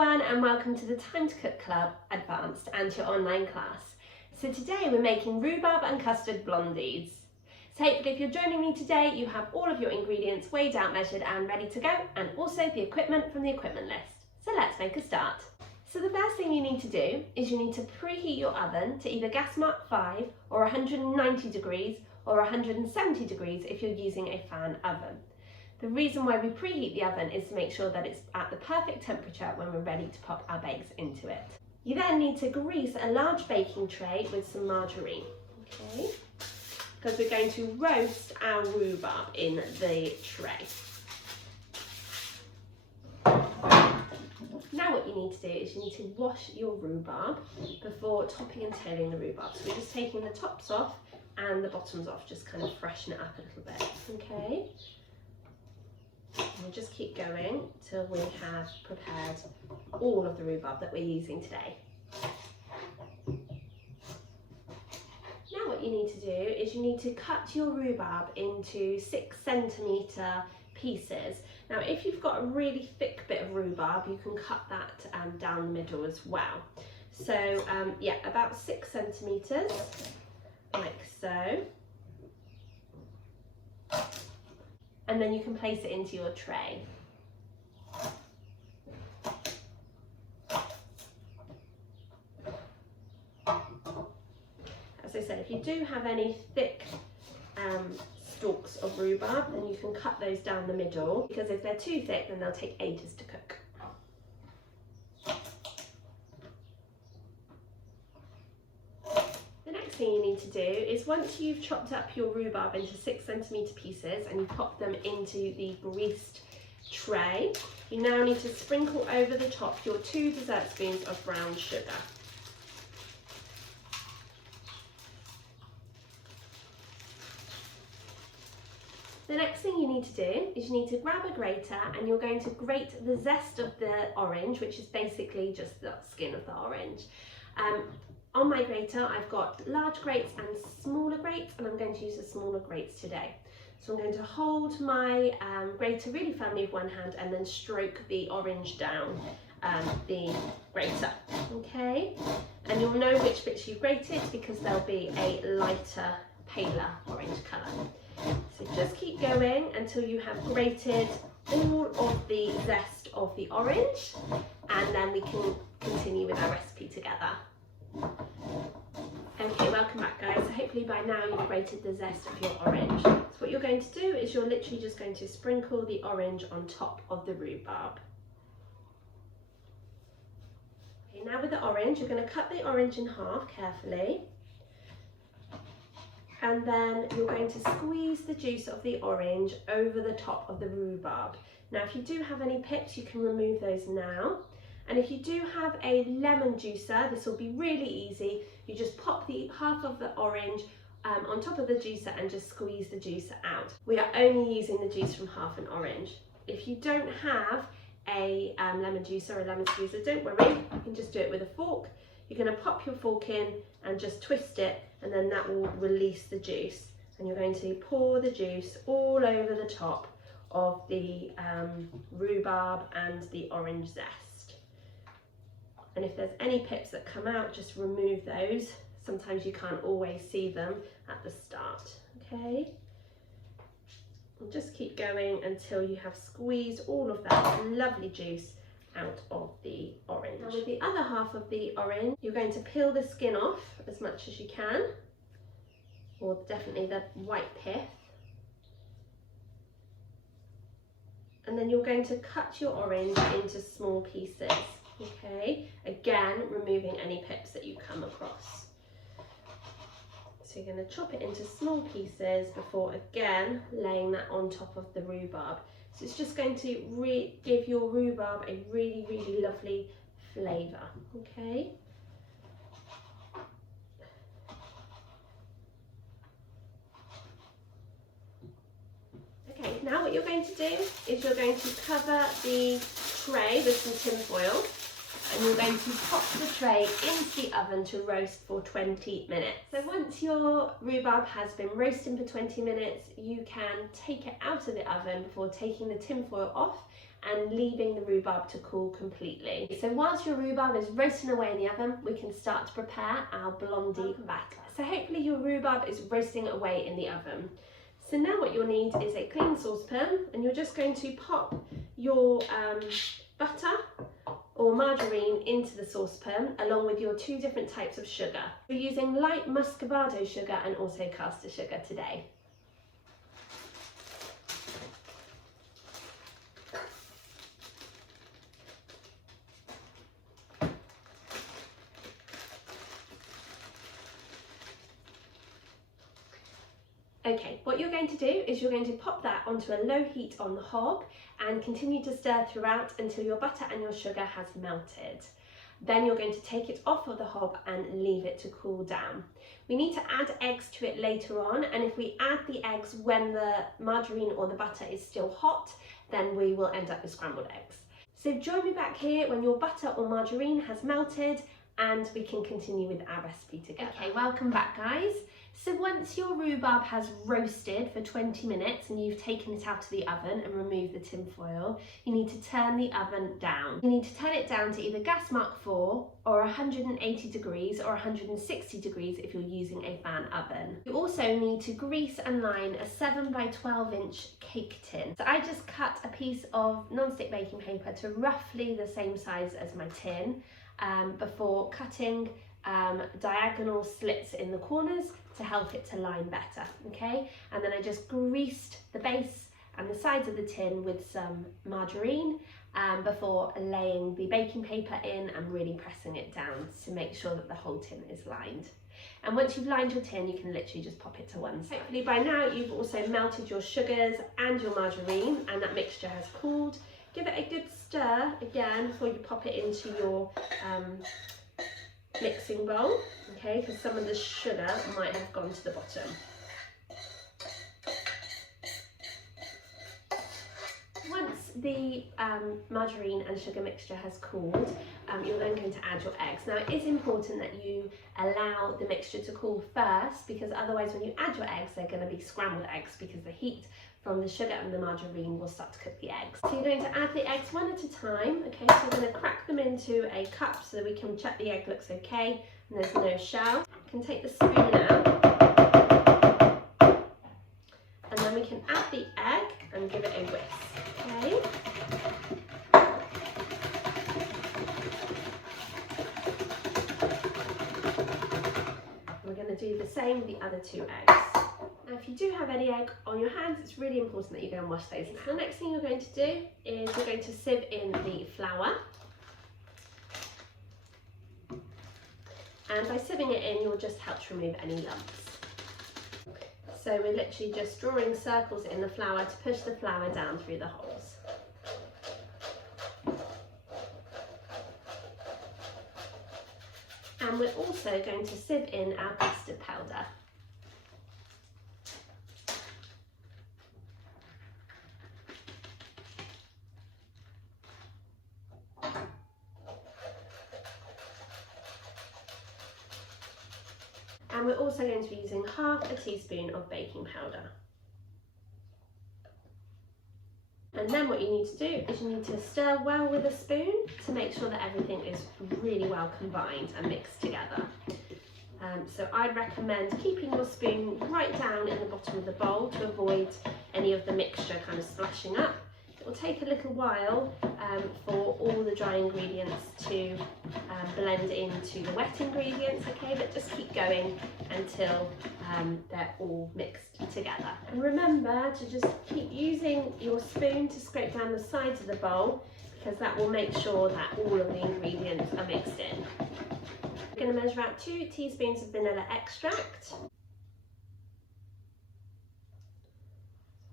everyone and welcome to the Time to Cook Club Advanced and your online class. So today we're making rhubarb and custard blondies. So hopefully if you're joining me today you have all of your ingredients weighed out, measured and ready to go, and also the equipment from the equipment list. So let's make a start. So the first thing you need to do is you need to preheat your oven to either gas mark 5 or 190 degrees or 170 degrees if you're using a fan oven. The reason why we preheat the oven is to make sure that it's at the perfect temperature when we're ready to pop our bakes into it. You then need to grease a large baking tray with some margarine, okay? Because we're going to roast our rhubarb in the tray. Now what you need to do is you need to wash your rhubarb before topping and tailing the rhubarb. So we're just taking the tops off and the bottoms off, just kind of freshen it up a little bit, okay? And we'll just keep going till we have prepared all of the rhubarb that we're using today. Now what you need to do is you need to cut your rhubarb into 6 centimetre pieces. Now if you've got a really thick bit of rhubarb you can cut that down the middle as well. So yeah, about 6 centimetres, like so. And then you can place it into your tray. As I said, if you do have any thick stalks of rhubarb, then you can cut those down the middle, because if they're too thick then they'll take ages to cook. Thing you need to do is once you've chopped up your rhubarb into 6 centimetre pieces and you pop them into the greased tray, you now need to sprinkle over the top your 2 dessert spoons of brown sugar. The next thing you need to do is you need to grab a grater and you're going to grate the zest of the orange, which is basically just the skin of the orange. On my grater I've got large grates and smaller grates, and I'm going to use the smaller grates today. So I'm going to hold my grater really firmly with one hand and then stroke the orange down the grater, okay? And you'll know which bits you've grated because there'll be a lighter, paler orange colour. So just keep going until you have grated all of the zest of the orange, and then we can continue with our recipe together. Okay, welcome back guys. So hopefully by now you've grated the zest of your orange. So what you're going to do is you're literally just going to sprinkle the orange on top of the rhubarb. Okay, now with the orange, you're going to cut the orange in half carefully. And then you're going to squeeze the juice of the orange over the top of the rhubarb. Now if you do have any pips, you can remove those now. And if you do have a lemon juicer, this will be really easy. You just pop the half of the orange on top of the juicer and just squeeze the juicer out. We are only using the juice from half an orange. If you don't have a lemon juicer or a lemon squeezer, don't worry, you can just do it with a fork. You're going to pop your fork in and just twist it, and then that will release the juice. And you're going to pour the juice all over the top of the rhubarb and the orange zest. And if there's any pips that come out, just remove those. Sometimes you can't always see them at the start, okay? And just keep going until you have squeezed all of that lovely juice out of the orange. Now with the other half of the orange, you're going to peel the skin off as much as you can, or definitely the white pith. And then you're going to cut your orange into small pieces. Okay, again, removing any pips that you come across. So you're going to chop it into small pieces before again laying that on top of the rhubarb. So it's just going to give your rhubarb a really, really lovely flavour, okay? Okay, now what you're going to do is you're going to cover the tray with some tin foil. And you're going to pop the tray into the oven to roast for 20 minutes. So once your rhubarb has been roasting for 20 minutes, you can take it out of the oven before taking the tin foil off and leaving the rhubarb to cool completely. So whilst your rhubarb is roasting away in the oven, we can start to prepare our blondie batter. So hopefully your rhubarb is roasting away in the oven. So now what you'll need is a clean saucepan, and you're just going to pop your butter or margarine into the saucepan along with your 2 different types of sugar. We're using light muscovado sugar and also caster sugar today. Okay, what you're going to do is you're going to pop that onto a low heat on the hob and continue to stir throughout until your butter and your sugar has melted. Then you're going to take it off of the hob and leave it to cool down. We need to add eggs to it later on, and if we add the eggs when the margarine or the butter is still hot, then we will end up with scrambled eggs. So join me back here when your butter or margarine has melted and we can continue with our recipe together. Okay, welcome back guys. So once your rhubarb has roasted for 20 minutes and you've taken it out of the oven and removed the tin foil, you need to turn the oven down. You need to turn it down to either gas mark 4 or 180 degrees or 160 degrees if you're using a fan oven. You also need to grease and line a 7 by 12 inch cake tin. So I just cut a piece of non-stick baking paper to roughly the same size as my tin before cutting diagonal slits in the corners to help it to line better, okay? And then I just greased the base and the sides of the tin with some margarine before laying the baking paper in and really pressing it down to make sure that the whole tin is lined. And once you've lined your tin, you can literally just pop it to one side. Hopefully by now you've also melted your sugars and your margarine and that mixture has cooled. Give it a good stir again before you pop it into your mixing bowl, okay, because some of the sugar might have gone to the bottom. Once the margarine and sugar mixture has cooled, you're then going to add your eggs. Now it is important that you allow the mixture to cool first, because otherwise when you add your eggs they're going to be scrambled eggs, because the heat from the sugar and the margarine will start to cook the eggs. So you're going to add the eggs one at a time, okay, so you're going to crack them into a cup so that we can check the egg looks okay and there's no shell. You can take the spoon out and then we can add the egg and give it a whisk, okay. We're going to do the same with the other 2 eggs. Now if you do have any egg on your hands, it's really important that you go and wash those now. So the next thing you're going to do is you're going to sieve in the flour. And by sieving it in, you'll just help to remove any lumps. So we're literally just drawing circles in the flour to push the flour down through the holes. And we're also going to sieve in our custard powder. And we're also going to be using half a teaspoon of baking powder. And then what you need to do is you need to stir well with a spoon to make sure that everything is really well combined and mixed together. So I'd recommend keeping your spoon right down in the bottom of the bowl to avoid any of the mixture kind of splashing up. It will take a little while for all the dry ingredients to blend into the wet ingredients, okay, but just keep going until they're all mixed together. And remember to just keep using your spoon to scrape down the sides of the bowl, because that will make sure that all of the ingredients are mixed in. We're going to measure out 2 teaspoons of vanilla extract.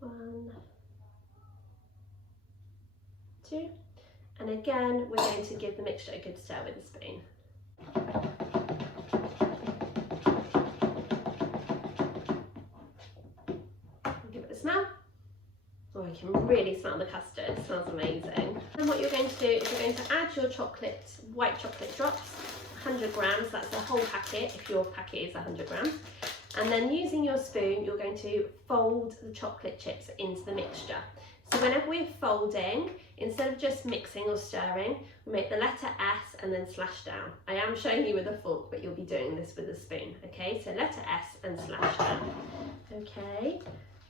1, 2, and again we're going to give the mixture a good stir with a spoon. Give it a smell. Oh, I can really smell the custard, it smells amazing. And what you're going to do is you're going to add your chocolate, white chocolate drops, 100 grams, that's the whole packet if your packet is 100 grams. And then using your spoon, you're going to fold the chocolate chips into the mixture. So whenever we're folding, instead of just mixing or stirring, we make the letter S and then slash down. I am showing you with a fork, but you'll be doing this with a spoon, okay? So letter S and slash down, okay?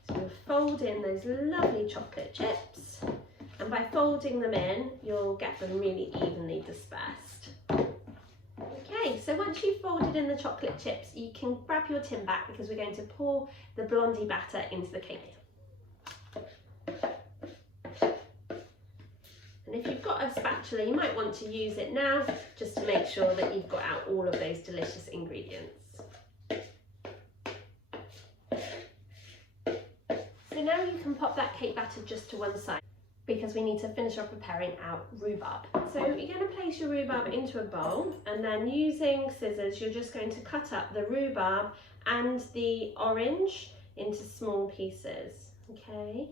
So you'll fold in those lovely chocolate chips, and by folding them in, you'll get them really evenly dispersed. Okay, so once you've folded in the chocolate chips, you can grab your tin back because we're going to pour the Blondie batter into the cake. And if you've got a spatula, you might want to use it now just to make sure that you've got out all of those delicious ingredients. So now you can pop that cake batter just to one side because we need to finish off preparing our rhubarb. So you're going to place your rhubarb into a bowl, and then using scissors you're just going to cut up the rhubarb and the orange into small pieces, okay?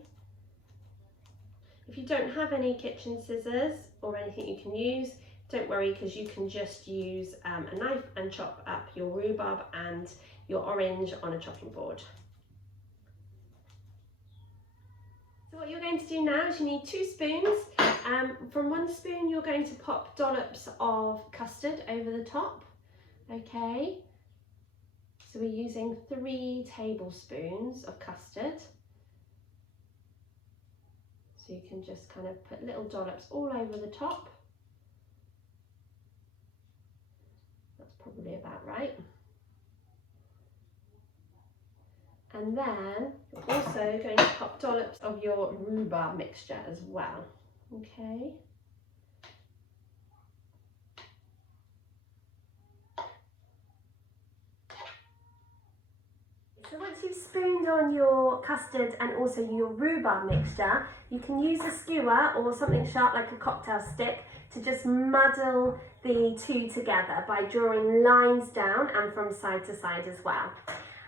If you don't have any kitchen scissors or anything you can use, don't worry, because you can just use a knife and chop up your rhubarb and your orange on a chopping board. So what you're going to do now is you need 2 spoons. From one spoon you're going to pop dollops of custard over the top, okay? So we're using 3 tablespoons of custard. So you can just kind of put little dollops all over the top. That's probably about right. And then you're also going to pop dollops of your rhubarb mixture as well, okay? So once you've spooned on your custard and also your rhubarb mixture, you can use a skewer or something sharp like a cocktail stick to just muddle the two together by drawing lines down and from side to side as well.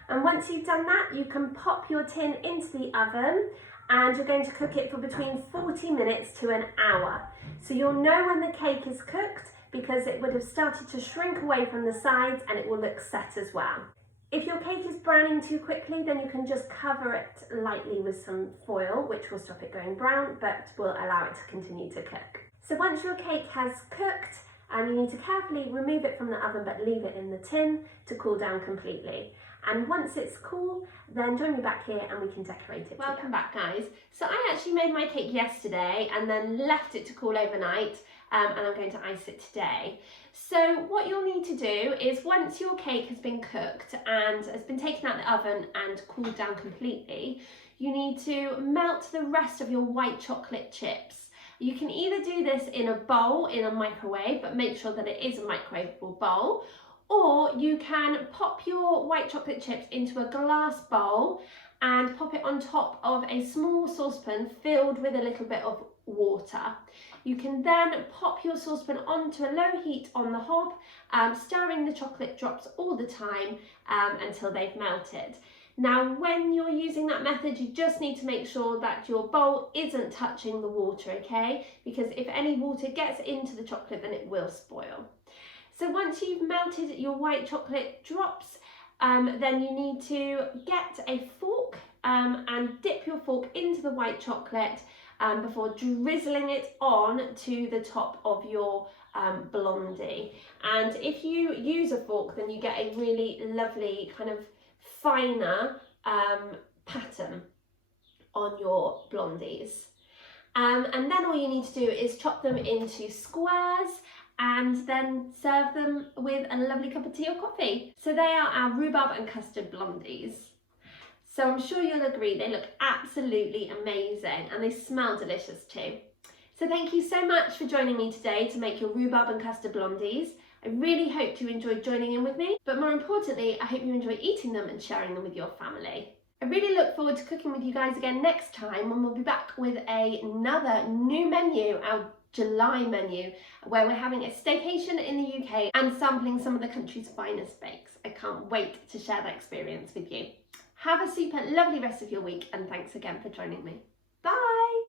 And once you've done that, you can pop your tin into the oven, and you're going to cook it for between 40 minutes to an hour. So you'll know when the cake is cooked because it would have started to shrink away from the sides and it will look set as well. If your cake is browning too quickly, then you can just cover it lightly with some foil, which will stop it going brown, but will allow it to continue to cook. So once your cake has cooked, you need to carefully remove it from the oven, but leave it in the tin to cool down completely. And once it's cool, then join me back here and we can decorate it. Welcome back, guys. So I actually made my cake yesterday and then left it to cool overnight, and I'm going to ice it today. So what you'll need to do is, once your cake has been cooked and has been taken out of the oven and cooled down completely, you need to melt the rest of your white chocolate chips. You can either do this in a bowl in a microwave, but make sure that it is a microwavable bowl, or you can pop your white chocolate chips into a glass bowl and pop it on top of a small saucepan filled with a little bit of water. You can then pop your saucepan onto a low heat on the hob, stirring the chocolate drops all the time until they've melted. Now, when you're using that method, you just need to make sure that your bowl isn't touching the water, okay? Because if any water gets into the chocolate, then it will spoil. So once you've melted your white chocolate drops, then you need to get a fork and dip your fork into the white chocolate before drizzling it on to the top of your Blondie. And if you use a fork, then you get a really lovely kind of finer pattern on your Blondies. And then all you need to do is chop them into squares and then serve them with a lovely cup of tea or coffee. So they are our rhubarb and custard Blondies. So I'm sure you'll agree they look absolutely amazing and they smell delicious too. So thank you so much for joining me today to make your rhubarb and custard Blondies. I really hope you enjoyed joining in with me, but more importantly, I hope you enjoy eating them and sharing them with your family. I really look forward to cooking with you guys again next time, when we'll be back with another new menu, our July menu, where we're having a staycation in the UK and sampling some of the country's finest bakes. I can't wait to share that experience with you. Have a super lovely rest of your week, and thanks again for joining me.